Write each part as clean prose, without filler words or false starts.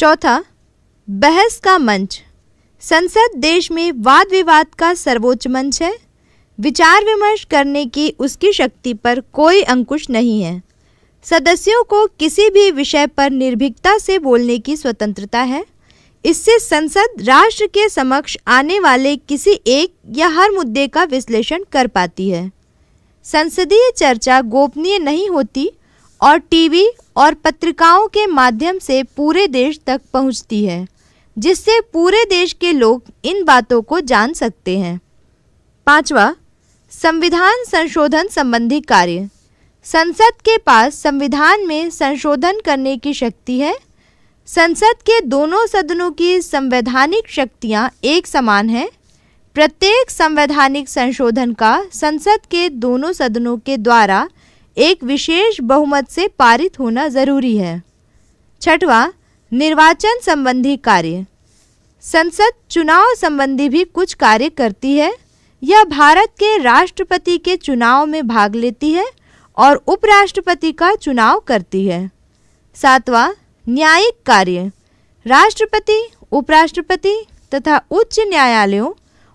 चौथा, बहस का मंच। संसद देश में वाद विवाद का सर्वोच्च मंच है। विचार विमर्श करने की उसकी शक्ति पर कोई अंकुश नहीं है। सदस्यों को किसी भी विषय पर निर्भीकता से बोलने की स्वतंत्रता है। इससे संसद राष्ट्र के समक्ष आने वाले किसी एक या हर मुद्दे का विश्लेषण कर पाती है। संसदीय चर्चा गोपनीय नहीं होती और टीवी और पत्रिकाओं के माध्यम से पूरे देश तक पहुंचती है, जिससे पूरे देश के लोग इन बातों को जान सकते हैं। पांचवा, संविधान संशोधन संबंधी कार्य। संसद के पास संविधान में संशोधन करने की शक्ति है। संसद के दोनों सदनों की संवैधानिक शक्तियां एक समान हैं। प्रत्येक संवैधानिक संशोधन का संसद के दोनों सदनों के द्वारा एक विशेष बहुमत से पारित होना जरूरी है। छठवां, निर्वाचन संबंधी कार्य। संसद चुनाव संबंधी भी कुछ कार्य करती है। यह भारत के राष्ट्रपति के चुनाव में भाग लेती है और उपराष्ट्रपति का चुनाव करती है। सातवां, न्यायिक कार्य। राष्ट्रपति, उपराष्ट्रपति तथा उच्च न्यायालयों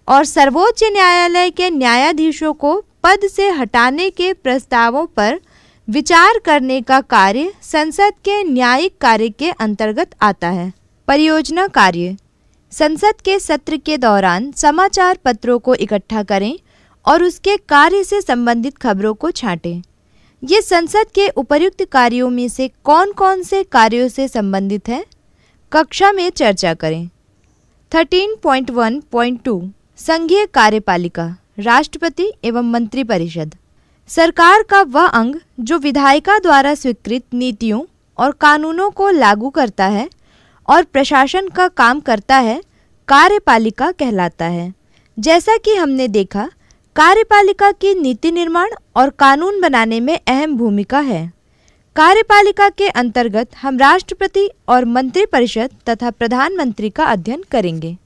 और सर्वोच्च न्यायालय के न्यायाधीशों को पद से हटाने के प्रस्तावों पर विचार करने का कार्य संसद के न्यायिक कार्य के अंतर्गत आता है। परियोजना कार्य। संसद के सत्र के दौरान समाचार पत्रों को इकट्ठा करें और उसके कार्य से संबंधित खबरों को छांटें। ये संसद के उपर्युक्त कार्यों में से कौन कौन से कार्यों से संबंधित है, कक्षा में चर्चा करें। 13.1.2 संघीय कार्यपालिका, राष्ट्रपति एवं मंत्रिपरिषद। सरकार का वह अंग जो विधायिका द्वारा स्वीकृत नीतियों और कानूनों को लागू करता है और प्रशासन का काम करता है, कार्यपालिका कहलाता है। जैसा कि हमने देखा, कार्यपालिका की नीति निर्माण और कानून बनाने में अहम भूमिका है। कार्यपालिका के अंतर्गत हम राष्ट्रपति और मंत्रिपरिषद तथा प्रधानमंत्री का अध्ययन करेंगे।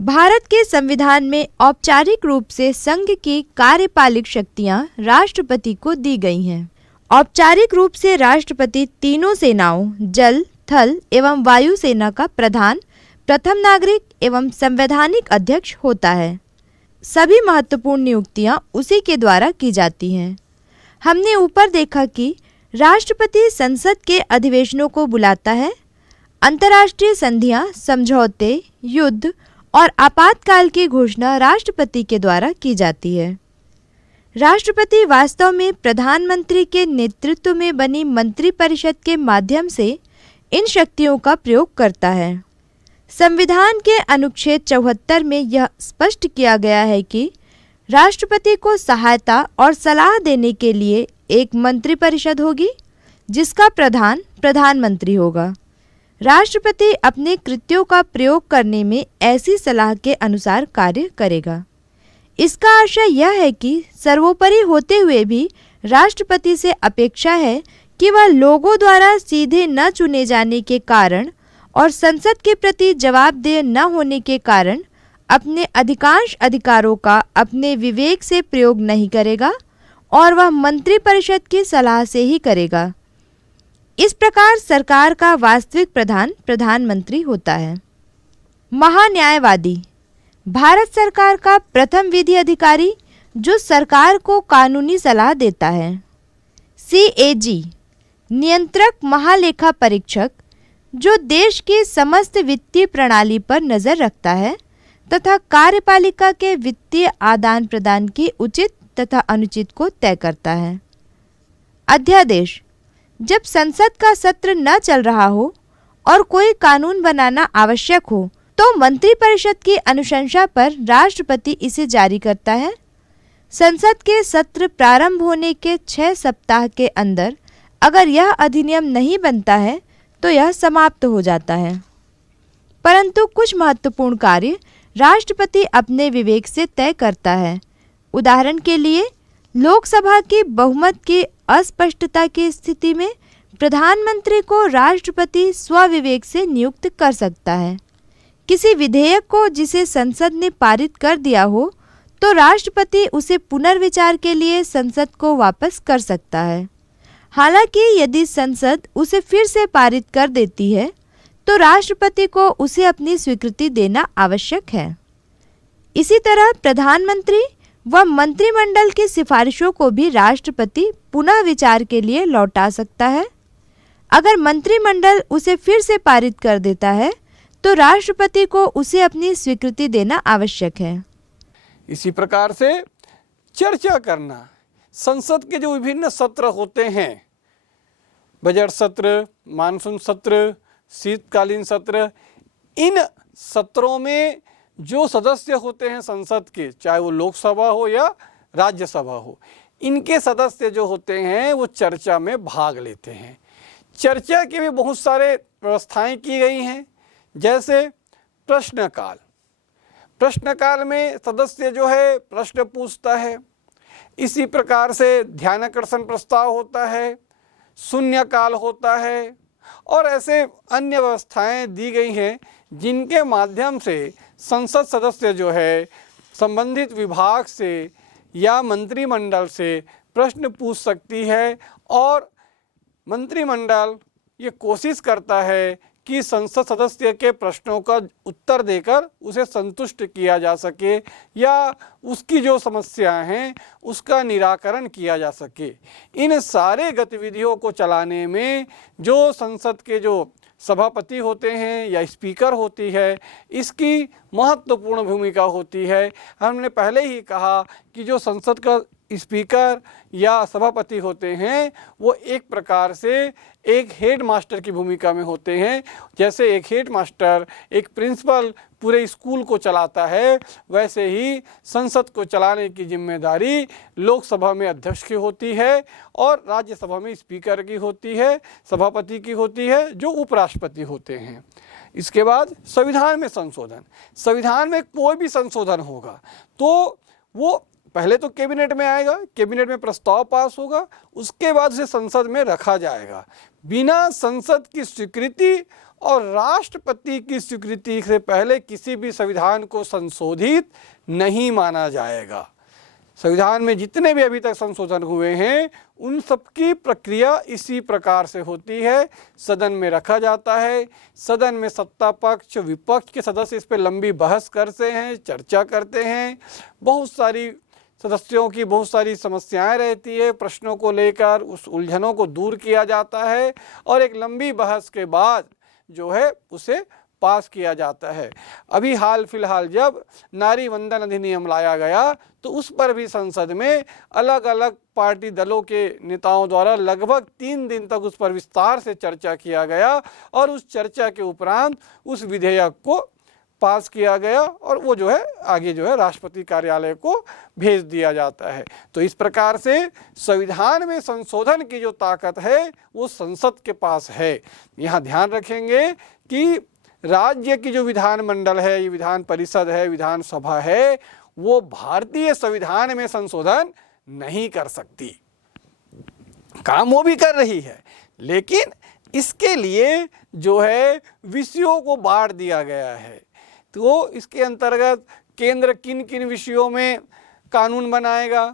भारत के संविधान में औपचारिक रूप से संघ की कार्यपालिक शक्तियां राष्ट्रपति को दी गई हैं। औपचारिक रूप से राष्ट्रपति तीनों सेनाओं जल, थल एवं वायु सेना का प्रधान, प्रथम नागरिक एवं संवैधानिक अध्यक्ष होता है। सभी महत्वपूर्ण नियुक्तियां उसी के द्वारा की जाती हैं। हमने ऊपर देखा कि राष्ट्रपति संसद के अधिवेशनों को बुलाता है। अंतर्राष्ट्रीय संधियां, समझौते, युद्ध और आपातकाल की घोषणा राष्ट्रपति के द्वारा की जाती है। राष्ट्रपति वास्तव में प्रधानमंत्री के नेतृत्व में बनी मंत्रिपरिषद के माध्यम से इन शक्तियों का प्रयोग करता है। संविधान के अनुच्छेद 74 में यह स्पष्ट किया गया है कि राष्ट्रपति को सहायता और सलाह देने के लिए एक मंत्रिपरिषद होगी, जिसका प्रधान प्रधानमंत्री होगा। राष्ट्रपति अपने कृत्यों का प्रयोग करने में ऐसी सलाह के अनुसार कार्य करेगा। इसका आशय यह है कि सर्वोपरि होते हुए भी राष्ट्रपति से अपेक्षा है कि वह लोगों द्वारा सीधे न चुने जाने के कारण और संसद के प्रति जवाबदेह न होने के कारण अपने अधिकांश अधिकारों का अपने विवेक से प्रयोग नहीं करेगा और वह मंत्रिपरिषद की सलाह से ही करेगा। इस प्रकार सरकार का वास्तविक प्रधान प्रधानमंत्री होता है। महान्यायवादी, भारत सरकार का प्रथम विधि अधिकारी जो सरकार को कानूनी सलाह देता है। CAG, नियंत्रक महालेखा परीक्षक जो देश की समस्त वित्तीय प्रणाली पर नज़र रखता है तथा कार्यपालिका के वित्तीय आदान प्रदान की उचित तथा अनुचित को तय करता है। अध्यादेश, जब संसद का सत्र न चल रहा हो और कोई कानून बनाना आवश्यक हो तो मंत्रिपरिषद की अनुशंसा पर राष्ट्रपति इसे जारी करता है। संसद के सत्र प्रारंभ होने के 6 सप्ताह के अंदर अगर यह अधिनियम नहीं बनता है तो यह समाप्त हो जाता है। परंतु कुछ महत्वपूर्ण कार्य राष्ट्रपति अपने विवेक से तय करता है। उदाहरण के लिए, लोकसभा की बहुमत की अस्पष्टता की स्थिति में प्रधानमंत्री को राष्ट्रपति स्वविवेक से नियुक्त कर सकता है। किसी विधेयक को जिसे संसद ने पारित कर दिया हो तो राष्ट्रपति उसे पुनर्विचार के लिए संसद को वापस कर सकता है। हालांकि यदि संसद उसे फिर से पारित कर देती है तो राष्ट्रपति को उसे अपनी स्वीकृति देना आवश्यक है। इसी तरह प्रधानमंत्री व मंत्रिमंडल की सिफारिशों को भी राष्ट्रपति पुनः विचार के लिए लौटा सकता है। अगर मंत्रिमंडल उसे फिर से पारित कर देता है तो राष्ट्रपति को उसे अपनी स्वीकृति देना आवश्यक है। इसी प्रकार से चर्चा करना, संसद के जो विभिन्न सत्र होते हैं, बजट सत्र, मानसून सत्र, शीतकालीन सत्र, इन सत्रों में जो सदस्य होते हैं संसद के, चाहे वो लोकसभा हो या राज्यसभा हो, इनके सदस्य जो होते हैं वो चर्चा में भाग लेते हैं। चर्चा के भी बहुत सारे व्यवस्थाएं की गई हैं, जैसे प्रश्नकाल। प्रश्नकाल में सदस्य जो है प्रश्न पूछता है। इसी प्रकार से ध्यानाकर्षण प्रस्ताव होता है, शून्यकाल होता है और ऐसे अन्य व्यवस्थाएं दी गई हैं जिनके माध्यम से संसद सदस्य जो है संबंधित विभाग से या मंत्रिमंडल से प्रश्न पूछ सकती है और मंत्रिमंडल ये कोशिश करता है कि संसद सदस्य के प्रश्नों का उत्तर देकर उसे संतुष्ट किया जा सके या उसकी जो समस्याएं हैं उसका निराकरण किया जा सके। इन सारे गतिविधियों को चलाने में जो संसद के जो सभापति होते हैं या स्पीकर होती है, इसकी महत्वपूर्ण भूमिका होती है। हमने पहले ही कहा कि जो संसद का स्पीकर या सभापति होते हैं वो एक प्रकार से एक हेड मास्टर की भूमिका में होते हैं। जैसे एक हेड मास्टर, एक प्रिंसिपल पूरे स्कूल को चलाता है, वैसे ही संसद को चलाने की जिम्मेदारी लोकसभा में अध्यक्ष की होती है और राज्यसभा में स्पीकर की होती है, सभापति की होती है, जो उपराष्ट्रपति होते हैं। इसके बाद संविधान में संशोधन। संविधान में कोई भी संशोधन होगा तो वो पहले तो कैबिनेट में आएगा, कैबिनेट में प्रस्ताव पास होगा, उसके बाद उसे संसद में रखा जाएगा। बिना संसद की स्वीकृति और राष्ट्रपति की स्वीकृति से पहले किसी भी संविधान को संशोधित नहीं माना जाएगा। संविधान में जितने भी अभी तक संशोधन हुए हैं उन सबकी प्रक्रिया इसी प्रकार से होती है। सदन में रखा जाता है, सदन में सत्ता पक्ष विपक्ष के सदस्य इस पर लंबी बहस करते हैं, चर्चा करते हैं। बहुत सारी सदस्यों की बहुत सारी समस्याएं रहती है, प्रश्नों को लेकर उस उलझनों को दूर किया जाता है और एक लंबी बहस के बाद जो है उसे पास किया जाता है। अभी हाल फिलहाल जब नारी वंदन अधिनियम लाया गया तो उस पर भी संसद में अलग अलग पार्टी दलों के नेताओं द्वारा लगभग 3 दिन तक उस पर विस्तार से चर्चा किया गया और उस चर्चा के उपरांत उस विधेयक को पास किया गया और वो जो है आगे जो है राष्ट्रपति कार्यालय को भेज दिया जाता है। तो इस प्रकार से संविधान में संशोधन की जो ताकत है वो संसद के पास है। यहाँ ध्यान रखेंगे कि राज्य की जो विधानमंडल है, ये विधान परिषद है, विधानसभा है, वो भारतीय संविधान में संशोधन नहीं कर सकती। काम वो भी कर रही है, लेकिन इसके लिए जो है विषयों को बांट दिया गया है। तो इसके अंतर्गत केंद्र किन किन विषयों में कानून बनाएगा,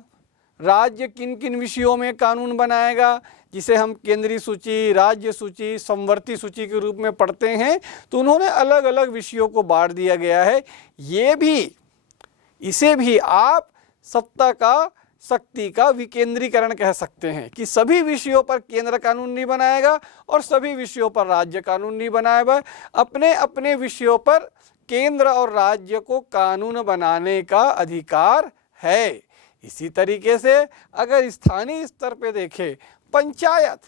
राज्य किन किन विषयों में कानून बनाएगा, जिसे हम केंद्रीय सूची, राज्य सूची, समवर्ती सूची के रूप में पढ़ते हैं। तो उन्होंने अलग अलग विषयों को बांट दिया गया है। ये भी, इसे भी आप सत्ता का, शक्ति का विकेंद्रीकरण कह सकते हैं कि सभी विषयों पर केंद्र कानून नहीं बनाएगा और सभी विषयों पर राज्य कानून नहीं बनाएगा। अपने अपने विषयों पर केंद्र और राज्य को कानून बनाने का अधिकार है। इसी तरीके से अगर स्थानीय स्तर पे देखें, पंचायत,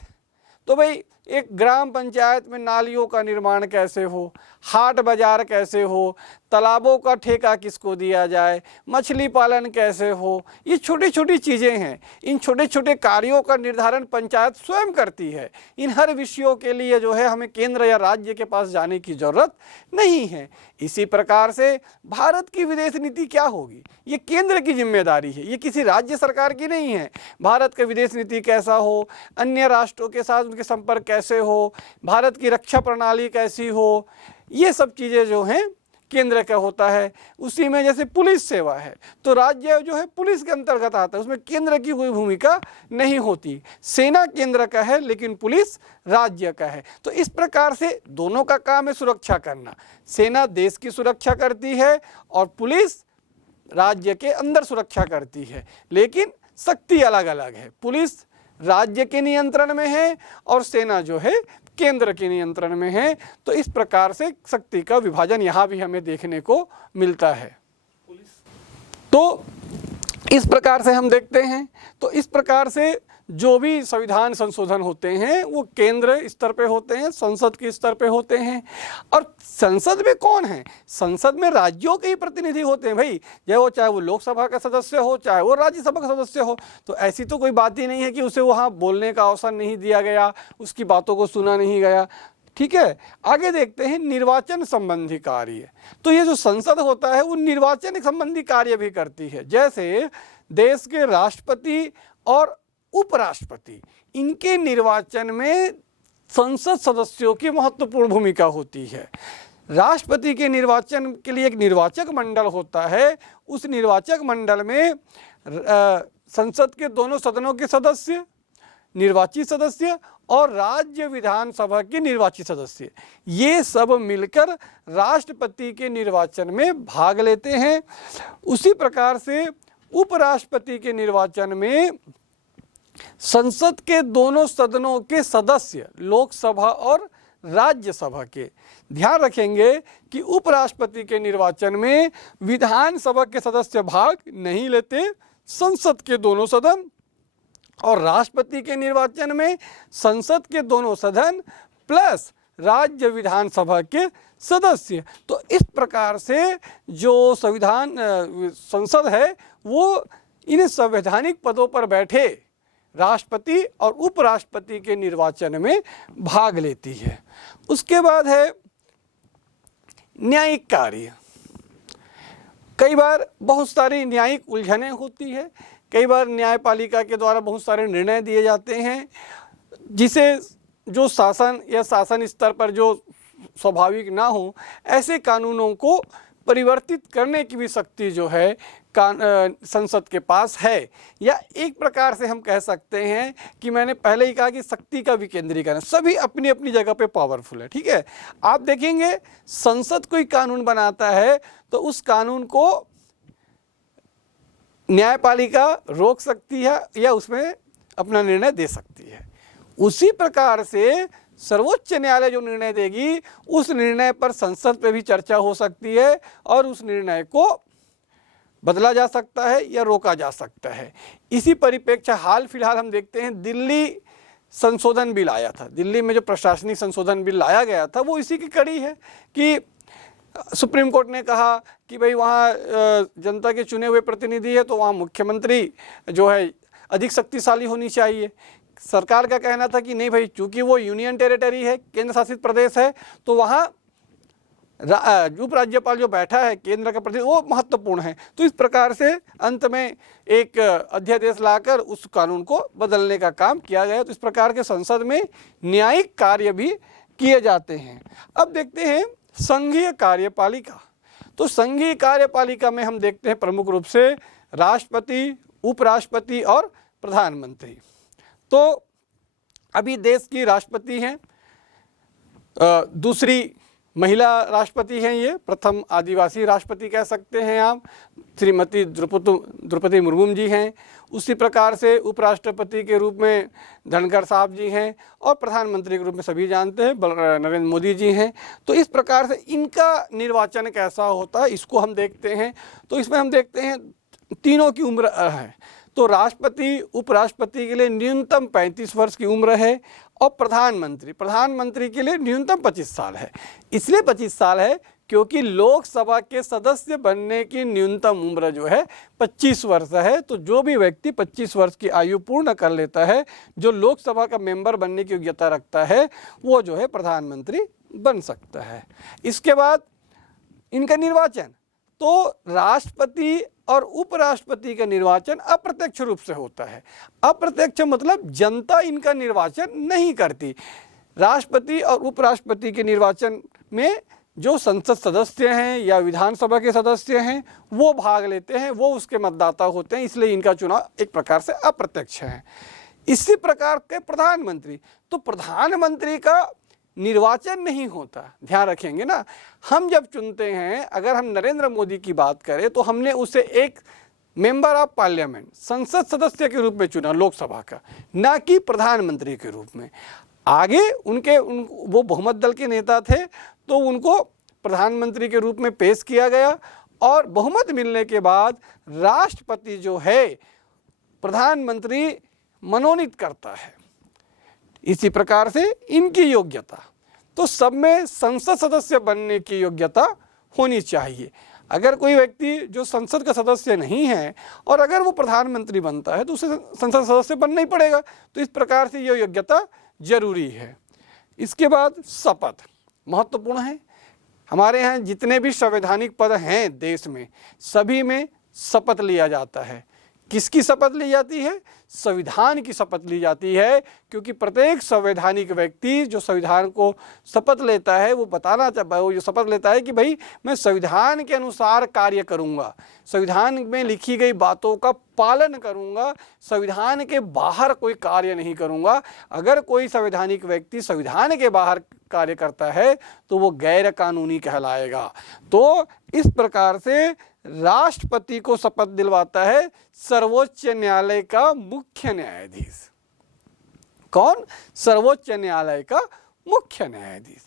तो भाई एक ग्राम पंचायत में नालियों का निर्माण कैसे हो, हाट बाजार कैसे हो, तालाबों का ठेका किसको दिया जाए, मछली पालन कैसे हो, ये छोटी छोटी चीज़ें हैं। इन छोटे छोटे कार्यों का निर्धारण पंचायत स्वयं करती है। इन हर विषयों के लिए जो है हमें केंद्र या राज्य के पास जाने की ज़रूरत नहीं है। इसी प्रकार से भारत की विदेश नीति क्या होगी, ये केंद्र की जिम्मेदारी है, ये किसी राज्य सरकार की नहीं है। भारत का विदेश नीति कैसा हो, अन्य राष्ट्रों के साथ उनके संपर्क कैसे हो, भारत की रक्षा प्रणाली कैसी हो, ये सब चीज़ें जो हैं केंद्र का होता है। उसी में जैसे पुलिस सेवा है तो राज्य जो है पुलिस के अंतर्गत आता है, उसमें केंद्र की कोई भूमिका नहीं होती। सेना केंद्र का है लेकिन पुलिस राज्य का है। तो इस प्रकार से दोनों का काम है सुरक्षा करना। सेना देश की सुरक्षा करती है और पुलिस राज्य के अंदर सुरक्षा करती है, लेकिन शक्ति अलग अलग है। पुलिस राज्य के नियंत्रण में है और सेना जो है केंद्र के नियंत्रण में है। तो इस प्रकार से शक्ति का विभाजन यहाँ भी हमें देखने को मिलता है। तो इस प्रकार से हम देखते हैं, तो इस प्रकार से जो भी संविधान संशोधन होते हैं वो केंद्र स्तर पे होते हैं, संसद के स्तर पे होते हैं। और संसद में कौन है? संसद में राज्यों के ही प्रतिनिधि होते हैं भाई, चाहे वो लोकसभा का सदस्य हो, चाहे वो राज्यसभा का सदस्य हो। तो ऐसी तो कोई बात ही नहीं है कि उसे वहाँ बोलने का अवसर नहीं दिया गया, उसकी बातों को सुना नहीं गया। ठीक है, आगे देखते हैं निर्वाचन संबंधी कार्य। तो ये जो संसद होता है वो निर्वाचन संबंधी कार्य भी करती है। जैसे देश के राष्ट्रपति और उपराष्ट्रपति, इनके निर्वाचन में संसद सदस्यों की महत्वपूर्ण भूमिका होती है। राष्ट्रपति के निर्वाचन के लिए एक निर्वाचक मंडल होता है। उस निर्वाचक मंडल में संसद के दोनों सदनों के सदस्य, निर्वाचित सदस्य और राज्य विधानसभा के निर्वाचित सदस्य, ये सब मिलकर राष्ट्रपति के निर्वाचन में भाग लेते हैं। उसी प्रकार से उपराष्ट्रपति के निर्वाचन में संसद के दोनों सदनों के सदस्य, लोकसभा और राज्यसभा के, ध्यान रखेंगे कि उपराष्ट्रपति के निर्वाचन में विधानसभा के सदस्य भाग नहीं लेते, संसद के दोनों सदन, और राष्ट्रपति के निर्वाचन में संसद के दोनों सदन प्लस राज्य विधानसभा के सदस्य। तो इस प्रकार से जो संसद है वो इन संवैधानिक पदों पर बैठे राष्ट्रपति और उपराष्ट्रपति के निर्वाचन में भाग लेती है। उसके बाद है न्यायिक कार्य। कई बार बहुत सारी न्यायिक उलझनें होती है, कई बार न्यायपालिका के द्वारा बहुत सारे निर्णय दिए जाते हैं, जिसे जो शासन या शासन स्तर पर जो स्वाभाविक ना हो, ऐसे कानूनों को परिवर्तित करने की भी शक्ति जो है संसद के पास है। या एक प्रकार से हम कह सकते हैं कि मैंने पहले ही कहा कि शक्ति का विकेंद्रीकरण, सभी अपनी अपनी जगह पे पावरफुल है। ठीक है, आप देखेंगे संसद कोई कानून बनाता है तो उस कानून को न्यायपालिका रोक सकती है या उसमें अपना निर्णय दे सकती है। उसी प्रकार से सर्वोच्च न्यायालय जो निर्णय देगी उस निर्णय पर संसद पे भी चर्चा हो सकती है और उस निर्णय को बदला जा सकता है या रोका जा सकता है। इसी परिप्रेक्ष्य हाल फिलहाल हम देखते हैं दिल्ली संशोधन बिल आया था। दिल्ली में जो प्रशासनिक संशोधन बिल लाया गया था वो इसी की कड़ी है कि सुप्रीम कोर्ट ने कहा कि भाई वहाँ जनता के चुने हुए प्रतिनिधि है तो वहाँ मुख्यमंत्री जो है अधिक शक्तिशाली होनी चाहिए। सरकार का कहना था कि नहीं भाई, चूंकि वो यूनियन टेरिटरी है, केंद्र शासित प्रदेश है, तो वहाँ उपराज्यपाल जो बैठा है केंद्र का प्रतिनिधि वो महत्वपूर्ण है। तो इस प्रकार से अंत में एक अध्यादेश लाकर उस कानून को बदलने का काम किया गया। तो इस प्रकार के संसद में न्यायिक कार्य भी किए जाते हैं। अब देखते हैं संघीय कार्यपालिका। तो संघीय कार्यपालिका में हम देखते हैं प्रमुख रूप से राष्ट्रपति, उपराष्ट्रपति और प्रधानमंत्री। तो अभी देश की राष्ट्रपति हैं, दूसरी महिला राष्ट्रपति हैं, ये प्रथम आदिवासी राष्ट्रपति कह सकते हैं आप, श्रीमती द्रौपदी मुर्मू जी हैं। उसी प्रकार से उपराष्ट्रपति के रूप में धनखड़ साहब जी हैं और प्रधानमंत्री के रूप में सभी जानते हैं नरेंद्र मोदी जी हैं। तो इस प्रकार से इनका निर्वाचन कैसा होता है इसको हम देखते हैं। तो इसमें हम देखते हैं तीनों की उम्र है। तो राष्ट्रपति, उपराष्ट्रपति के लिए न्यूनतम 35 वर्ष की उम्र है और प्रधानमंत्री के लिए न्यूनतम 25 साल है। इसलिए 25 साल है क्योंकि लोकसभा के सदस्य बनने की न्यूनतम उम्र जो है 25 वर्ष है। तो जो भी व्यक्ति 25 वर्ष की आयु पूर्ण कर लेता है, जो लोकसभा का मेंबर बनने की योग्यता रखता है, वो जो है प्रधानमंत्री बन सकता है। इसके बाद इनका निर्वाचन, तो राष्ट्रपति और उपराष्ट्रपति का निर्वाचन अप्रत्यक्ष रूप से होता है। अप्रत्यक्ष मतलब जनता इनका निर्वाचन नहीं करती। राष्ट्रपति और उपराष्ट्रपति के निर्वाचन में जो संसद सदस्य हैं या विधानसभा के सदस्य हैं वो भाग लेते हैं, वो उसके मतदाता होते हैं, इसलिए इनका चुनाव एक प्रकार से अप्रत्यक्ष है। इसी प्रकार के प्रधानमंत्री, तो प्रधानमंत्री का निर्वाचन नहीं होता, ध्यान रखेंगे ना। हम जब चुनते हैं, अगर हम नरेंद्र मोदी की बात करें तो हमने उसे एक मेंबर ऑफ पार्लियामेंट, संसद सदस्य के रूप में चुना, लोकसभा का, ना कि प्रधानमंत्री के रूप में। आगे वो बहुमत दल के नेता थे तो उनको प्रधानमंत्री के रूप में पेश किया गया और बहुमत मिलने के बाद राष्ट्रपति जो है प्रधानमंत्री मनोनीत करता है। इसी प्रकार से इनकी योग्यता, तो सब में संसद सदस्य बनने की योग्यता होनी चाहिए। अगर कोई व्यक्ति जो संसद का सदस्य नहीं है और अगर वो प्रधानमंत्री बनता है तो उसे संसद सदस्य बनना ही पड़ेगा। तो इस प्रकार से ये योग्यता जरूरी है। इसके बाद शपथ महत्वपूर्ण है। हमारे यहाँ जितने भी संवैधानिक पद हैं देश में, सभी में शपथ लिया जाता है। किसकी शपथ ली जाती है? संविधान की शपथ ली जाती है, क्योंकि प्रत्येक संवैधानिक व्यक्ति जो संविधान को शपथ लेता है वो बताना चाहता है, वो जो शपथ लेता है कि भाई मैं संविधान के अनुसार कार्य करूंगा, संविधान में लिखी गई बातों का पालन करूंगा, संविधान के बाहर कोई कार्य नहीं करूंगा। अगर कोई संवैधानिक व्यक्ति संविधान के बाहर कार्य करता है तो वो गैर कानूनी कहलाएगा। तो इस प्रकार से राष्ट्रपति को शपथ दिलवाता है सर्वोच्च न्यायालय का मुख्य न्यायाधीश। कौन? सर्वोच्च न्यायालय का मुख्य न्यायाधीश।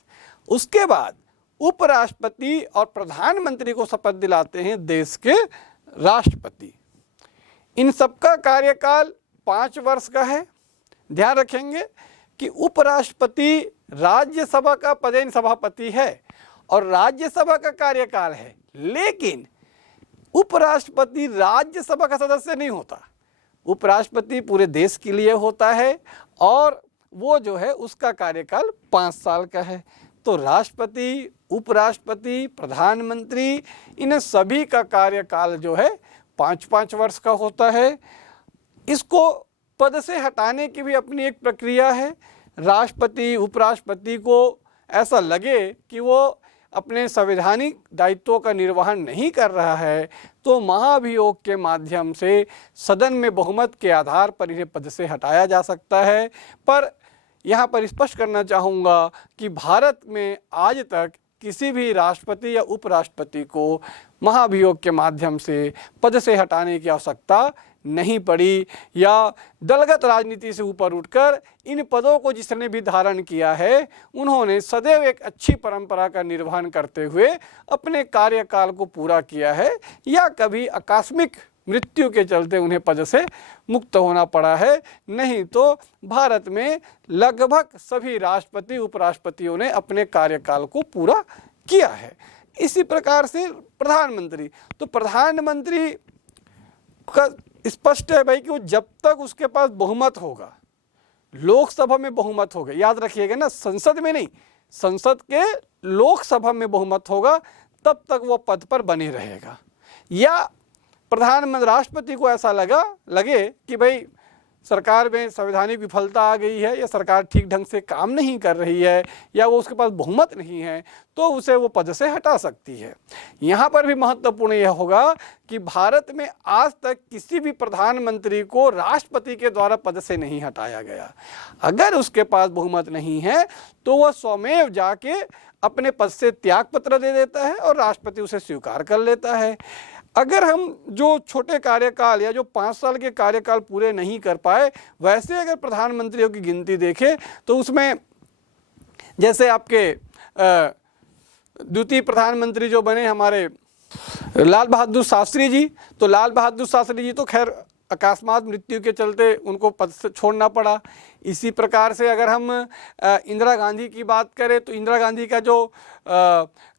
उसके बाद उपराष्ट्रपति और प्रधानमंत्री को शपथ दिलाते हैं देश के राष्ट्रपति। इन सबका कार्यकाल 5 वर्ष का है। ध्यान रखेंगे कि उपराष्ट्रपति राज्यसभा का पदेन सभापति है और राज्यसभा का कार्यकाल है, लेकिन उपराष्ट्रपति राज्यसभा का सदस्य नहीं होता। उपराष्ट्रपति पूरे देश के लिए होता है और वो जो है उसका कार्यकाल 5 साल का है। तो राष्ट्रपति, उपराष्ट्रपति, प्रधानमंत्री, इन सभी का कार्यकाल जो है 5-5 वर्ष का होता है। इसको पद से हटाने की भी अपनी एक प्रक्रिया है। राष्ट्रपति, उपराष्ट्रपति को ऐसा लगे कि वो अपने संवैधानिक दायित्वों का निर्वहन नहीं कर रहा है तो महाभियोग के माध्यम से सदन में बहुमत के आधार पर इन्हें पद से हटाया जा सकता है। पर यहाँ पर स्पष्ट करना चाहूँगा कि भारत में आज तक किसी भी राष्ट्रपति या उपराष्ट्रपति को महाभियोग के माध्यम से पद से हटाने की आवश्यकता नहीं पड़ी, या दलगत राजनीति से ऊपर उठकर इन पदों को जिसने भी धारण किया है उन्होंने सदैव एक अच्छी परंपरा का निर्वहन करते हुए अपने कार्यकाल को पूरा किया है, या कभी आकस्मिक मृत्यु के चलते उन्हें पद से मुक्त होना पड़ा है। नहीं तो भारत में लगभग सभी राष्ट्रपति, उपराष्ट्रपतियों ने अपने कार्यकाल को पूरा किया है। इसी प्रकार से प्रधानमंत्री, तो प्रधानमंत्री का स्पष्ट है भाई कि वो जब तक उसके पास बहुमत होगा, लोकसभा में बहुमत होगा, याद रखिएगा ना, संसद में नहीं, संसद के लोकसभा में बहुमत होगा, तब तक वो पद पर बने रहेगा। या प्रधानमंत्री, राष्ट्रपति को ऐसा लगे कि भाई सरकार में संवैधानिक विफलता आ गई है या सरकार ठीक ढंग से काम नहीं कर रही है या वो उसके पास बहुमत नहीं है, तो उसे वो पद से हटा सकती है। यहाँ पर भी महत्वपूर्ण यह होगा कि भारत में आज तक किसी भी प्रधानमंत्री को राष्ट्रपति के द्वारा पद से नहीं हटाया गया। अगर उसके पास बहुमत नहीं है तो वह स्वमेव जाके अपने पद से त्यागपत्र दे देता है और राष्ट्रपति उसे स्वीकार कर लेता है। अगर हम जो छोटे कार्यकाल या जो 5 साल के कार्यकाल पूरे नहीं कर पाए, वैसे अगर प्रधानमंत्रियों की गिनती देखें तो उसमें जैसे आपके द्वितीय प्रधानमंत्री जो बने हमारे लाल बहादुर शास्त्री जी, तो लाल बहादुर शास्त्री जी तो खैर अकस्मात मृत्यु के चलते उनको पद से छोड़ना पड़ा। इसी प्रकार से अगर हम इंदिरा गांधी की बात करें तो इंदिरा गांधी का जो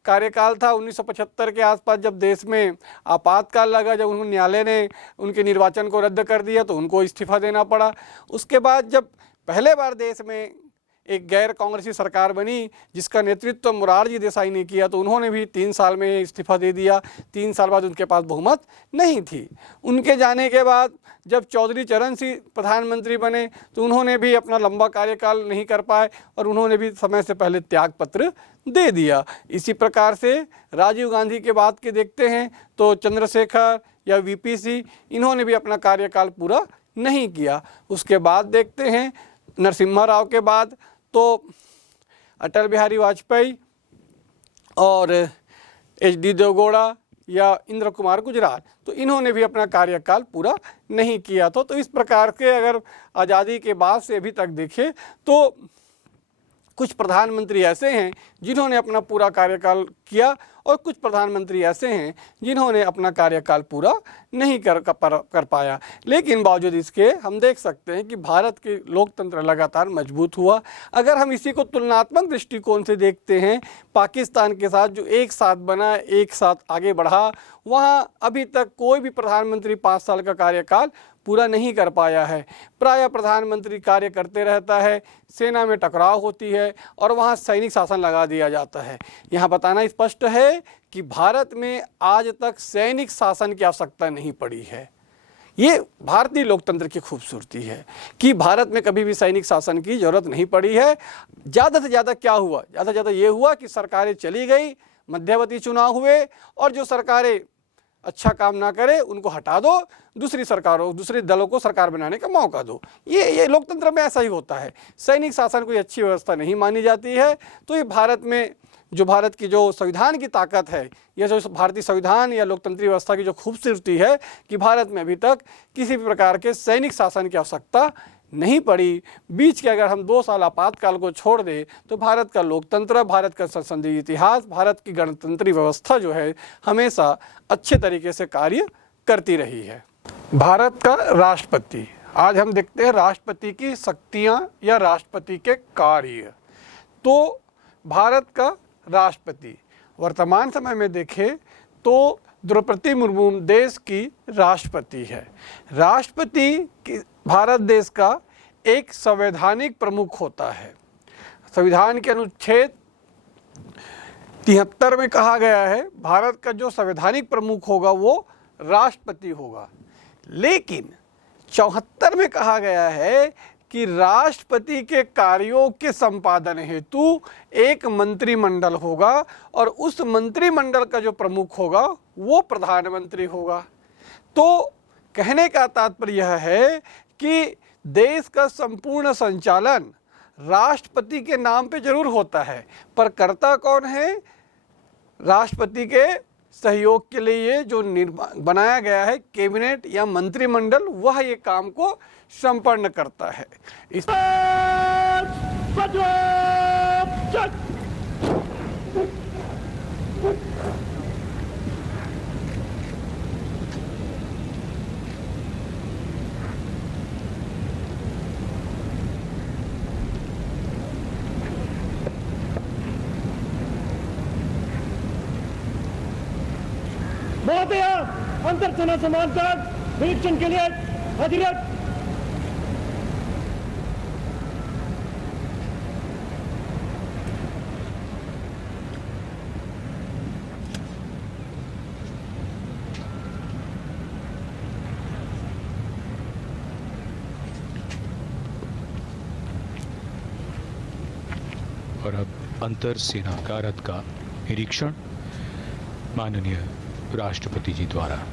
कार्यकाल था 1975 के आसपास, जब देश में आपातकाल लगा, जब उन्होंने न्यायालय ने उनके निर्वाचन को रद्द कर दिया तो उनको इस्तीफा देना पड़ा। उसके बाद जब पहले बार देश में एक गैर कांग्रेसी सरकार बनी जिसका नेतृत्व मोरारजी देसाई ने किया, तो उन्होंने भी 3 साल में इस्तीफा दे दिया। 3 साल बाद उनके पास बहुमत नहीं थी। उनके जाने के बाद जब चौधरी चरण सिंह प्रधानमंत्री बने तो उन्होंने भी अपना लंबा कार्यकाल नहीं कर पाए और उन्होंने भी समय से पहले त्याग पत्र दे दिया। इसी प्रकार से राजीव गांधी के बाद के देखते हैं तो चंद्रशेखर या वीपी सिंह, इन्होंने भी अपना कार्यकाल पूरा नहीं किया। उसके बाद देखते हैं नरसिम्हा राव के बाद तो अटल बिहारी वाजपेयी और एच.डी. देवगौड़ा या इंद्र कुमार गुजराल, तो इन्होंने भी अपना कार्यकाल पूरा नहीं किया था। तो इस प्रकार के अगर आज़ादी के बाद से अभी तक देखें तो कुछ प्रधानमंत्री ऐसे हैं जिन्होंने अपना पूरा कार्यकाल किया और कुछ प्रधानमंत्री ऐसे हैं जिन्होंने अपना कार्यकाल पूरा नहीं कर पाया। लेकिन बावजूद इसके हम देख सकते हैं कि भारत के लोकतंत्र लगातार मजबूत हुआ। अगर हम इसी को तुलनात्मक दृष्टिकोण से देखते हैं पाकिस्तान के साथ, जो एक साथ बना, एक साथ आगे बढ़ा, वहाँ अभी तक कोई भी प्रधानमंत्री 5 साल का कार्यकाल पूरा नहीं कर पाया है। प्रायः प्रधानमंत्री कार्य करते रहता है, सेना में टकराव होती है और वहाँ सैनिक शासन लगा दिया जाता है। यहाँ बताना स्पष्ट है कि भारत में आज तक सैनिक शासन की आवश्यकता नहीं पड़ी है। ये भारतीय लोकतंत्र की खूबसूरती है कि भारत में कभी भी सैनिक शासन की जरूरत नहीं पड़ी है। ज़्यादा से ज़्यादा क्या हुआ? ज़्यादा से ज़्यादा ये हुआ कि सरकारें चली गई, मध्यावधि चुनाव हुए और जो सरकारें अच्छा काम ना करे उनको हटा दो, दूसरी सरकारों, दूसरे दलों को सरकार बनाने का मौका दो। ये लोकतंत्र में ऐसा ही होता है। सैनिक शासन कोई अच्छी व्यवस्था नहीं मानी जाती है। तो ये भारत में जो भारत की जो संविधान की ताकत है, यह जो भारतीय संविधान या लोकतंत्रीय व्यवस्था की जो खूबसूरती है कि भारत में अभी तक किसी भी प्रकार के सैनिक शासन की आवश्यकता नहीं पड़ी। बीच के अगर हम 2 साल आपातकाल को छोड़ दें तो भारत का लोकतंत्र, भारत का संसदीय इतिहास, भारत की गणतंत्रीय व्यवस्था जो है हमेशा अच्छे तरीके से कार्य करती रही है। भारत का राष्ट्रपति, आज हम देखते हैं राष्ट्रपति की शक्तियां या राष्ट्रपति के कार्य। तो भारत का राष्ट्रपति वर्तमान समय में देखें तो द्रौपदी मुर्मू देश की राष्ट्रपति है। राष्ट्रपति भारत देश का एक संवैधानिक प्रमुख होता है। संविधान के अनुच्छेद 73 में कहा गया है भारत का जो संवैधानिक प्रमुख होगा वो राष्ट्रपति होगा। लेकिन 74 में कहा गया है कि राष्ट्रपति के कार्यों के संपादन हेतु एक मंत्रिमंडल होगा और उस मंत्रिमंडल का जो प्रमुख होगा वो प्रधानमंत्री होगा। तो कहने का तात्पर्य यह है कि देश का संपूर्ण संचालन राष्ट्रपति के नाम पे जरूर होता है, पर करता कौन है? राष्ट्रपति के सहयोग के लिए जो बनाया गया है कैबिनेट या मंत्रिमंडल, वह ये काम को संपन्न करता है। इस महोदय, अंतर सेना समांतर निरीक्षण के लिए हाजिर। और अब अंतर सेना कारत का निरीक्षण माननीय राष्ट्रपति जी द्वारा।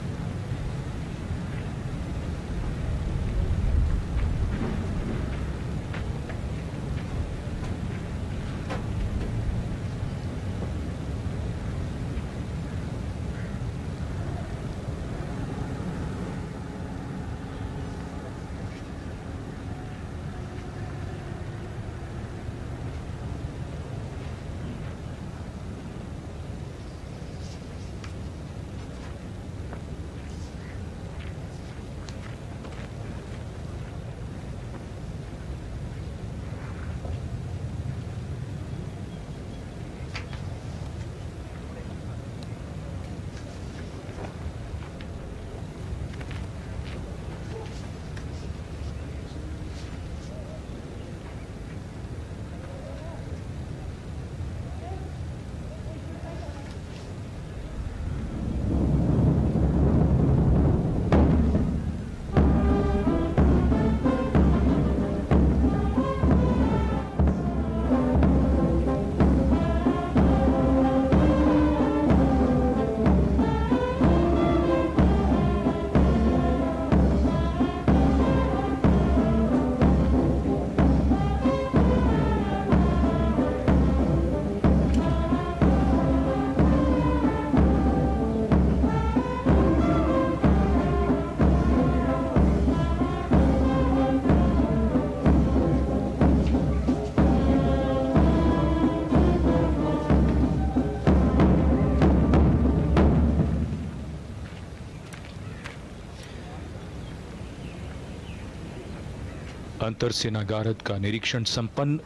अंतर सेना गारद का निरीक्षण संपन्न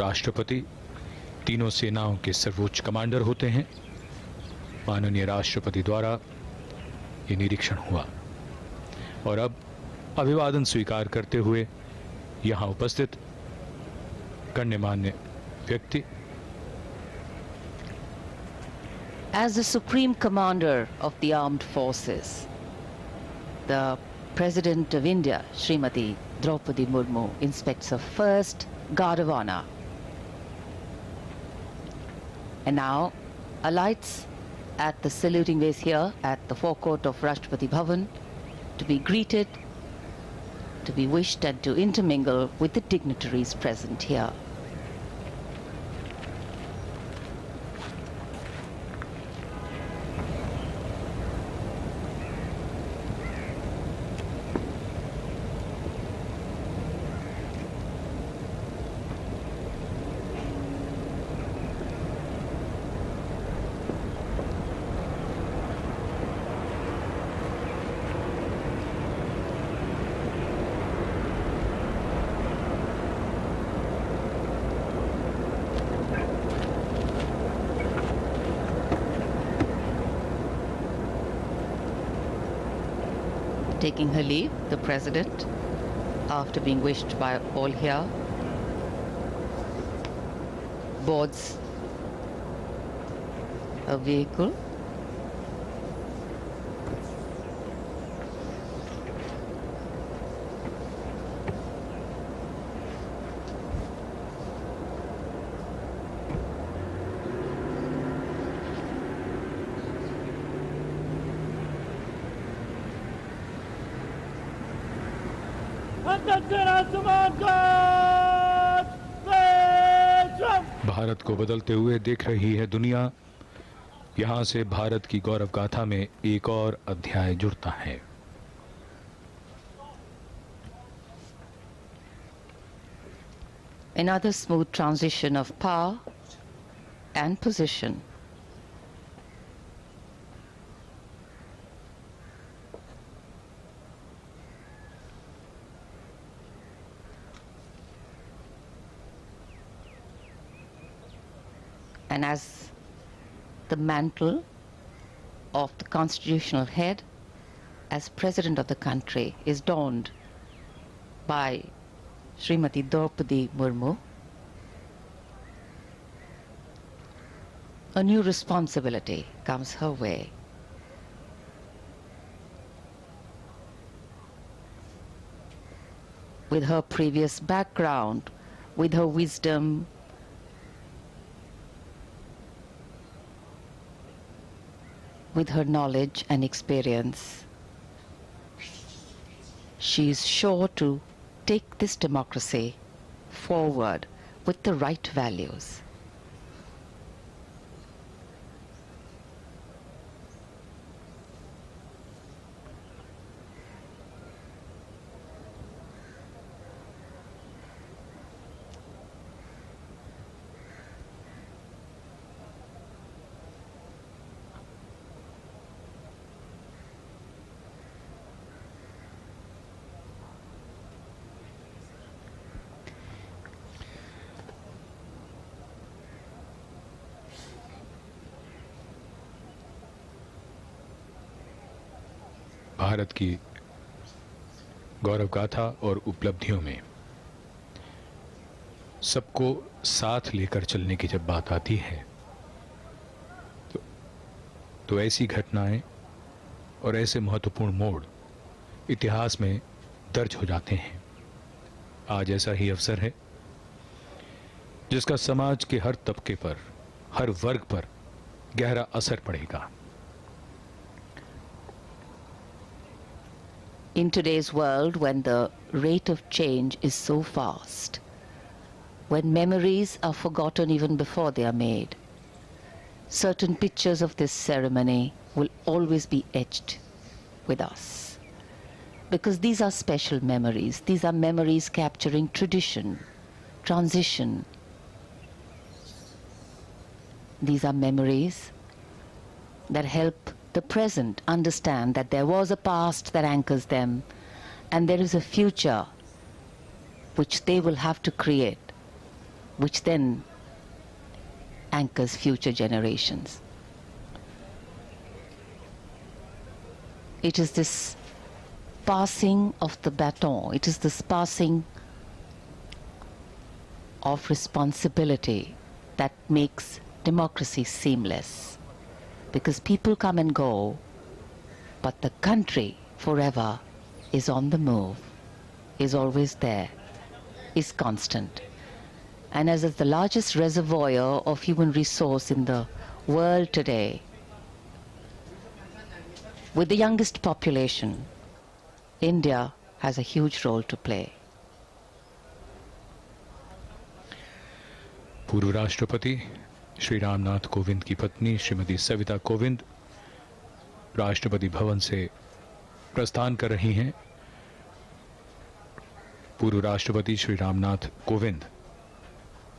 राष्ट्रपति तीनों सेनाओं के सर्वोच्च कमांडर होते हैं। माननीय राष्ट्रपति द्वारा ये निरीक्षण हुआ और अब अभिवादन स्वीकार करते हुए यहाँ उपस्थित गण्यमान्य व्यक्ति As the Supreme Commander of the Armed Forces, the President of India, Srimati Draupadi Murmu, inspects her first Guard of Honor. And now alights at the saluting base here at the forecourt of Rashtrapati Bhavan to be greeted, to be wished and to intermingle with the dignitaries present here. Taking her leave, the President, after being wished by all here, boards a vehicle. Bharat को बदलते हुए देख रही है दुनिया। यहाँ से भारत की गौरव गाथा में एक और अध्याय जुड़ता है। Another smooth transition of power and position. And as the mantle of the constitutional head as President of the country is donned by Srimati Draupadi Murmu, a new responsibility comes her way. With her previous background, with her wisdom, with her knowledge and experience, she is sure to take this democracy forward with the right values. Bharat की गौरव गाथा और उपलब्धियों में सबको साथ लेकर चलने की जब बात आती है तो ऐसी घटनाएं और ऐसे महत्वपूर्ण मोड़ इतिहास में दर्ज हो जाते हैं। आज ऐसा ही अवसर है जिसका समाज के हर तबके पर, हर वर्ग पर गहरा असर पड़ेगा। In today's world, when the rate of change is so fast, when memories are forgotten even before they are made, certain pictures of this ceremony will always be etched with us. Because these are special memories. These are memories capturing tradition, transition. These are memories that help the present understand that there was a past that anchors them and there is a future which they will have to create, which then anchors future generations. It is this passing of the baton, it is this passing of responsibility that makes democracy seamless. Because people come and go, but the country forever is on the move, is always there, is constant. And as the largest reservoir of human resource in the world today, with the youngest population, India has a huge role to play. पूर्व राष्ट्रपति श्री रामनाथ कोविंद की पत्नी श्रीमती सविता कोविंद राष्ट्रपति भवन से प्रस्थान कर रही हैं। पूर्व राष्ट्रपति श्री रामनाथ कोविंद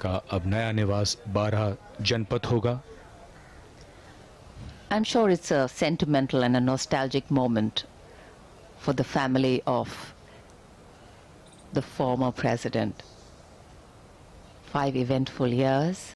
का अब नया निवास 12 जनपथ होगा। I'm sure it's a sentimental and a nostalgic moment for the family of the former president. 5 eventful years.